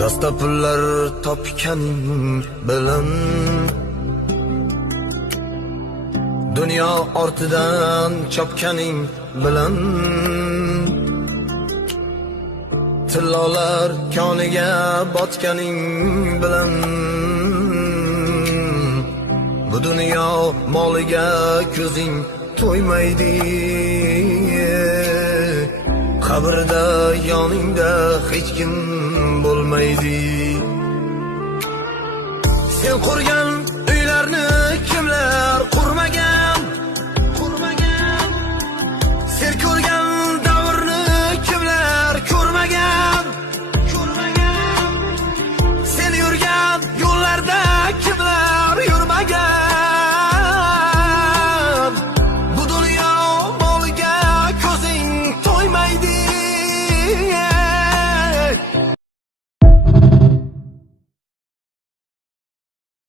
Dasta pullar topganing bilan dunyo ortidan chopganing bilan tillolar koniga botganing bilan bu dunyo moliga ko'zing to'ymaydi. Qabrda yoningda hech kim bo'lmaydi. Sen qurgan